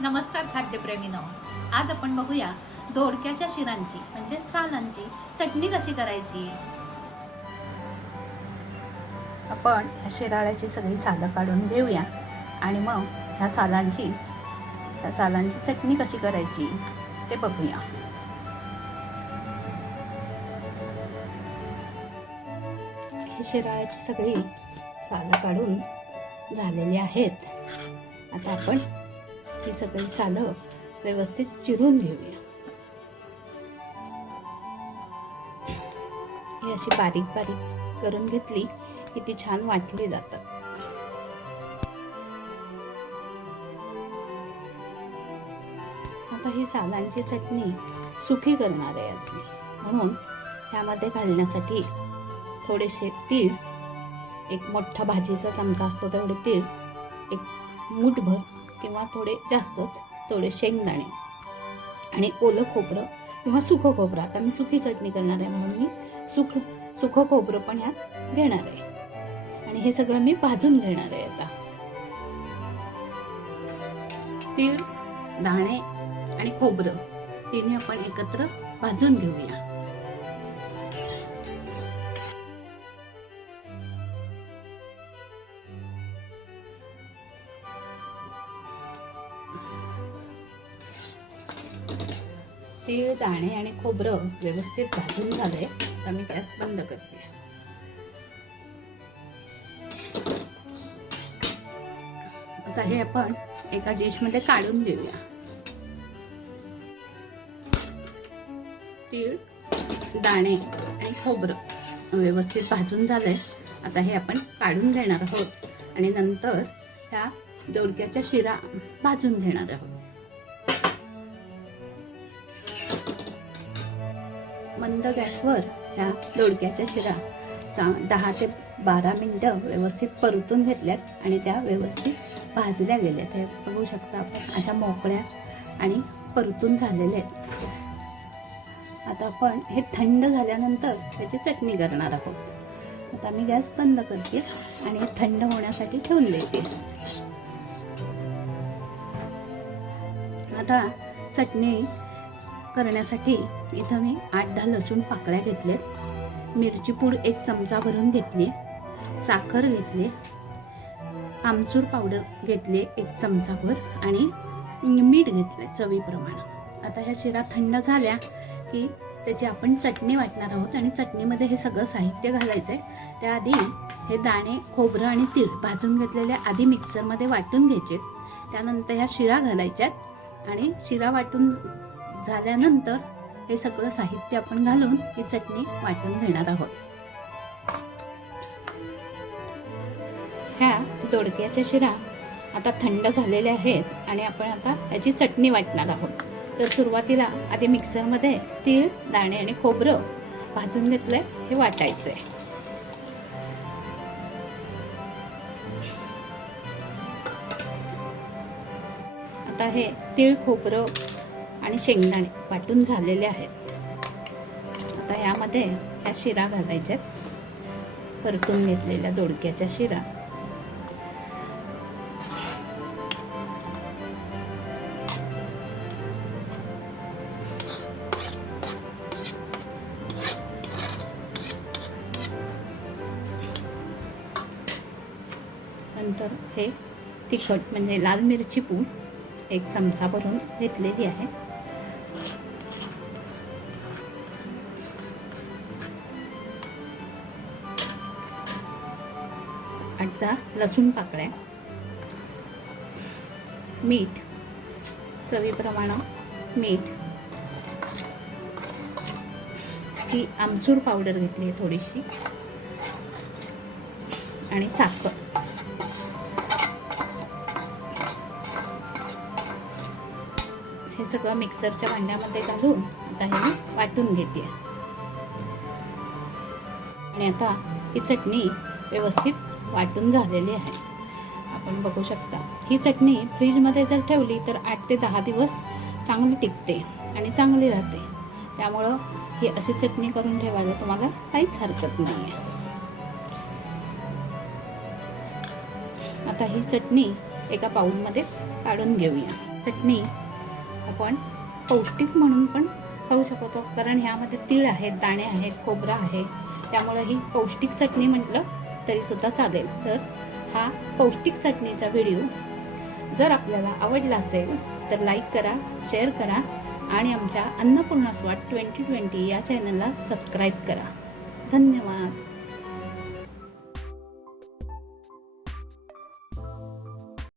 नमस्कार खाद्यप्रेमीनो, आज आपण बघूया दोडक्याच्या शिरांची म्हणजे सालांची चटणी कशी करायची। आपण शिराळ्याची सगळी सालं काढून घेऊया आणि मग ह्या सालांची चटणी कशी करायची ते बघूया। ही शिराळ्याची सगळी सालं काढून झालेली आहेत। आता आपण ही सगळी सालं व्यवस्थित चिरून घेऊया। ही अशी बारीक बारीक करून घेतली की ती छान वाटली जातात। आता ही सालांची चटणी सुकी करणार आहे आज मी, म्हणून त्यामध्ये घालण्यासाठी थोडेसे तीळ, एक मोठा भाजीचा चमचा असतो तेवढे तीळ, एक मूठभर किंवा थोडे जास्तच थोडे शेंगदाणे आणि ओलं खोबरं किंवा सुकं खोबरं। आता मी सुकी चटणी करणार आहे म्हणून मी सुकं खोबरं पण ह्यात घेणार आहे आणि हे सगळं मी भाजून घेणार आहे। आता तीळ, दाणे आणि खोबरं तिन्ही आपण एकत्र भाजून घेऊया। तीळ, दाणे आणि खोबरं व्यवस्थित भाजून झाले तर मी गॅस बंद करते। आता हे आपण एका डिश मध्ये काढून घेऊया। तीळ, दाणे आणि खोबरं व्यवस्थित भाजून झालंय। आता हे आपण काढून घेणार आहोत आणि नंतर ह्या दोडक्याच्या शिरा भाजून घेणार आहोत। मंद गॅसवर ह्या दोडक्याच्या शिरा 10 ते 12 मिनिटं व्यवस्थित परतून घेतल्यात आणि त्या व्यवस्थित भाजल्या गेल्यात। हे बघू शकता आपण अशा मोकळ्या आणि परतून झालेल्या आहेत। आता आपण हे थंड झाल्यानंतर त्याची चटणी करणार आहोत। आता मी गॅस बंद करते आणि हे थंड होण्यासाठी ठेवून देते। आता चटणी करण्यासाठी इथं मी 8-10 लसूण पाकळ्या घेतल्यात, मिरची पूड 1 चमचा भरून घेतली, साखर घेतली, आमचूर पावडर घेतले 1 चमचाभर आणि मीठ घेतले चवीप्रमाणे। आता ह्या शिरा थंड झाल्या की त्याची आपण चटणी वाटणार आहोत आणि चटणीमध्ये हे सगळं साहित्य घालायचंय। त्याआधी हे दाणे, खोबरं आणि तीळ भाजून घेतलेले आधी मिक्सरमध्ये वाटून घ्यायचे, त्यानंतर ह्या शिरा घालायच्यात आणि शिरा वाटून झाल्यानंतर हे सगळं साहित्य आपण घालून ही चटणी वाटून घेणार आहोत। ह्या दोडक्याच्या शिरा आता थंड झालेल्या आहेत आणि आपण आता याची चटणी वाटणार आहोत। तर सुरुवातीला आधी मिक्सरमध्ये तीळ, दाणे आणि खोबरं भाजून घेतलंय हे वाटायचंय। आता हे तीळ, खोबरं आणि शेंगदाणे वाटून झालेले आहेत। आता यामध्ये ह्या शिरा घालायच्यात, परतून घेतलेल्या दोडक्याच्या शिरा। नंतर हे तिखट म्हणजे लाल मिरची पूड 1 चमचा भरून घेतलेली आहे। लसूण पाकळ्या, मीठ चवीप्रमाणे, मीठ, ही आमचूर पावडर घेतली आहे थोडीशी आणि साखर। हे सगळं मिक्सरच्या भांड्यामध्ये घालून आता हे वाटून घेते आणि आता ही चटणी व्यवस्थित वाटून झालेली आहे। आपण बघू शकता ही चटणी फ्रीजमध्ये जर ठेवली तर 8 ते 10 दिवस चांगली टिकते आणि चांगली राहते। त्यामुळं ही अशी चटणी करून ठेवायला तुम्हाला काहीच हरकत नाही आहे। आता ही चटणी एका बाउलमध्ये काढून घेऊया। चटणी आपण पौष्टिक म्हणून पण खाऊ शकतो, कारण ह्यामध्ये तीळ आहेत, दाणे आहेत, खोबरं आहे, त्यामुळे ही पौष्टिक चटणी म्हटलं तरीसुद्धा चालेल. तर हा पौष्टिक चटणीचा व्हिडिओ जर आपल्याला आवडला असेल तर लाईक करा, शेअर करा आणि आमच्या अन्नपूर्णा स्वाद 2020 या चॅनलला सबस्क्राईब करा. धन्यवाद.